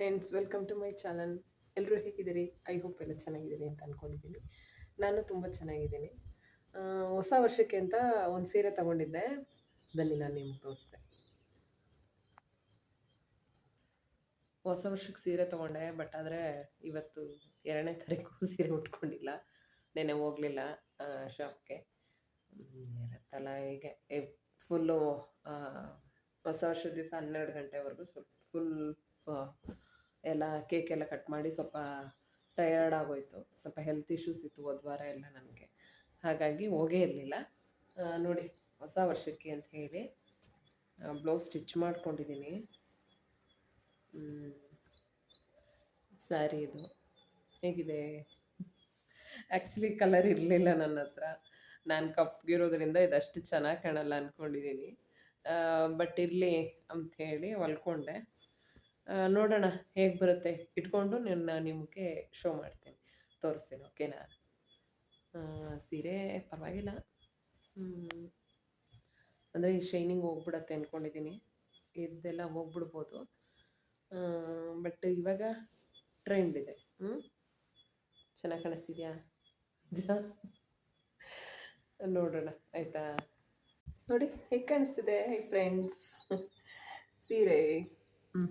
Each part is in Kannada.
Friends welcome to my channel ಎಲ್ಲರೂ ಹೇಗಿದ್ದೀರಿ? ಐ ಹೋಪ್ ಎಲ್ಲ ಚೆನ್ನಾಗಿದ್ದೀರಿ ಅಂತ ಅಂದ್ಕೊಂಡಿದ್ದೀನಿ ನಾನು ತುಂಬ ಚೆನ್ನಾಗಿದ್ದೀನಿ. ಹೊಸ ವರ್ಷಕ್ಕೆ ಅಂತ ಒಂದು ಸೀರೆ ತಗೊಂಡಿದ್ದೆ. ಬನ್ನಿ, ನಾನು ನಿಮ್ಗೆ ತೋರಿಸ್ದೆ ಹೊಸ ವರ್ಷಕ್ಕೆ ಸೀರೆ ತೊಗೊಂಡೆ, ಬಟ್ ಆದರೆ ಇವತ್ತು ಎರಡನೇ ತಾರೀಕು ಸೀರೆ ಉಟ್ಕೊಂಡಿಲ್ಲ. ನೆನೆ ಹೋಗಲಿಲ್ಲ ಶಾಪ್ಗೆ ಇರುತ್ತಲ್ಲ ಹೀಗೆ ಫುಲ್ಲು ಹೊಸ ವರ್ಷದ ದಿವಸ ಹನ್ನೆರಡು ಗಂಟೆವರೆಗೂ ಸ್ವಲ್ಪ ಫುಲ್ ಎಲ್ಲ ಕೇಕ್ ಎಲ್ಲ ಕಟ್ ಮಾಡಿ ಸ್ವಲ್ಪ ಟಯರ್ಡ್ ಆಗೋಯ್ತು. ಸ್ವಲ್ಪ ಹೆಲ್ತ್ ಇಶ್ಯೂಸ್ ಇತ್ತು ಹೋದ ವಾರ ಎಲ್ಲ ನನಗೆ. ಹಾಗಾಗಿ ಹೋಗೇ ಇರಲಿಲ್ಲ. ನೋಡಿ, ಹೊಸ ವರ್ಷಕ್ಕೆ ಅಂತ ಹೇಳಿ ಬ್ಲೌಸ್ ಸ್ಟಿಚ್ ಮಾಡ್ಕೊಂಡಿದ್ದೀನಿ ಸ್ಯಾರಿ ಇದು. ಹೇಗಿದೆ? ಆ್ಯಕ್ಚುಲಿ ಕಲರ್ ಇರಲಿಲ್ಲ ನನ್ನ ಹತ್ರ. ನಾನು ಕಪ್ಗಿರೋದ್ರಿಂದ ಇದಷ್ಟು ಚೆನ್ನಾಗಿ ಕಾಣಲ್ಲ ಅಂದ್ಕೊಂಡಿದ್ದೀನಿ ಬಟ್ ಇರಲಿ ಅಂಥೇಳಿ ಹೊಲ್ಕೊಂಡೆ. ನೋಡೋಣ ಹೇಗೆ ಬರುತ್ತೆ. ಇಟ್ಕೊಂಡು ನನ್ನ ನಿಮಗೆ ಶೋ ಮಾಡ್ತೀನಿ. ತೋರಿಸ್ತೀನಿ ಓಕೆನಾ ಸೀರೆ ಪರವಾಗಿಲ್ಲ. ಅಂದರೆ ಈ ಶೈನಿಂಗ್ ಹೋಗ್ಬಿಡತ್ತೆ ಅಂದ್ಕೊಂಡಿದ್ದೀನಿ ಇದೆಲ್ಲ ಹೋಗ್ಬಿಡ್ಬೋದು. ಬಟ್ ಇವಾಗ ಟ್ರೆಂಡ್ ಇದೆ. ಹ್ಞೂ ಚೆನ್ನಾಗಿ ಕಾಣಿಸ್ತಿದ್ಯಾ? ಜ. ನೋಡೋಣ, ಆಯಿತಾ? ನೋಡಿ, ಹೇಗೆ ಕಾಣಿಸ್ತಿದೆ ಹೇಗೆ ಫ್ರೆಂಡ್ಸ್ ಸೀರೆ. ಹ್ಞೂ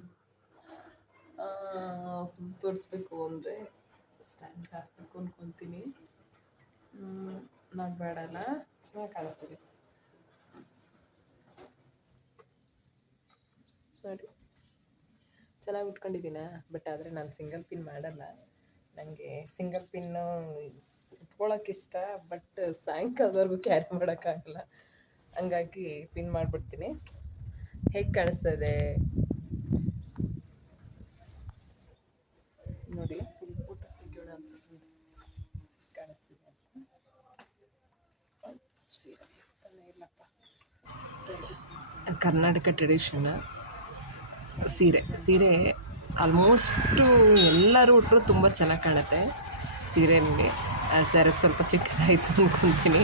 ತೋರಿಸ್ಬೇಕು ಅಂದರೆ ಸ್ಟ್ಯಾಂಡ್ ಹಾಕ್ಬೇಕು ಅಂದ್ಕೊತೀನಿ ನಾನು ಬೇಡಲ್ಲ. ಚೆನ್ನಾಗಿ ಕಾಣಿಸ್ತಿದೆ. ನೋಡಿ ಚೆನ್ನಾಗಿ ಉಟ್ಕೊಂಡಿದ್ದೀನ? ಬಟ್ ಆದರೆ ನಾನು ಸಿಂಗಲ್ ಪಿನ್ ಮಾಡಲ್ಲ. ನನಗೆ ಸಿಂಗಲ್ ಪಿನ್ನು ಉಟ್ಕೊಳ್ಳೋಕೆ ಇಷ್ಟ ಬಟ್ ಸಾಯಂಕಾಲದವರೆಗೂ ಕ್ಯಾರಿ ಮಾಡೋಕ್ಕಾಗಲ್ಲ ಹಂಗಾಗಿ ಪಿನ್ ಮಾಡಿಬಿಡ್ತೀನಿ. ಹೇಗೆ ಕಾಣಿಸ್ತಾ ನೋಡಿ ಫುಲ್ ಫೋಟೋ ಗಿಡ ಅಂತ ಕಾಣಿಸ್ತಿದೆ ಅಂತ. ಕರ್ನಾಟಕ ಟ್ರೆಡಿಷನ್ ಸೀರೆ. ಸೀರೆ ಆಲ್ಮೋಸ್ಟು ಎಲ್ಲರೂ ಉಟ್ಟರು ತುಂಬ ಚೆನ್ನಾಗಿ ಕಾಣುತ್ತೆ. ಸೀರೆ ನನಗೆ ಸೆರೆಗೆ ಸ್ವಲ್ಪ ಚಿಕ್ಕದಾಯಿತು ಅಂದ್ಕೊತೀನಿ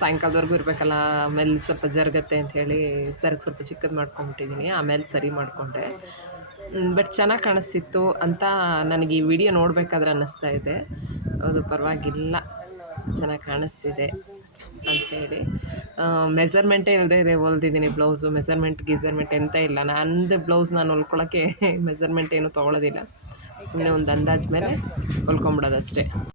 ಸಾಯಂಕಾಲದವರೆಗೂ ಇರಬೇಕಲ್ಲ, ಆಮೇಲೆ ಸ್ವಲ್ಪ ಜರುಗತ್ತೆ ಅಂಥೇಳಿ ಸೆರೆಗೆ ಸ್ವಲ್ಪ ಚಿಕ್ಕದು ಮಾಡ್ಕೊಂಬಿಟ್ಟಿದ್ದೀನಿ ಆಮೇಲೆ ಸರಿ ಮಾಡಿಕೊಂಡೆ. ಬಟ್ ಚೆನ್ನಾಗಿ ಕಾಣಿಸ್ತಿತ್ತು ಅಂತ ನನಗೆ ಈ ವಿಡಿಯೋ ನೋಡಬೇಕಾದ್ರೆ ಅನ್ನಿಸ್ತಾ ಇದೆ. ಅದು ಪರವಾಗಿಲ್ಲ. ಚೆನ್ನಾಗಿ ಕಾಣಿಸ್ತಿದೆ ಅಂತ ಹೇಳಿ. ಮೆಸರ್ಮೆಂಟೇ ಇಲ್ಲದೆ ಇದೆ, ಹೊಲ್ದಿದ್ದೀನಿ ಬ್ಲೌಸು ಮೆಸರ್ಮೆಂಟ್ ಗಿಸರ್ಮೆಂಟ್ ಎಂತ ಇಲ್ಲ. ನಂದು ಬ್ಲೌಸ್ ನಾನು ಹೊಲ್ಕೊಳ್ಳೋಕ್ಕೆ ಮೆಸರ್ಮೆಂಟ್ ಏನು ತೊಗೊಳ್ಳೋದಿಲ್ಲ ಸುಮ್ಮನೆ ಒಂದು ಅಂದಾಜು ಮೇಲೆ ಹೊಲ್ಕೊಂಬಿಡೋದು ಅಷ್ಟೇ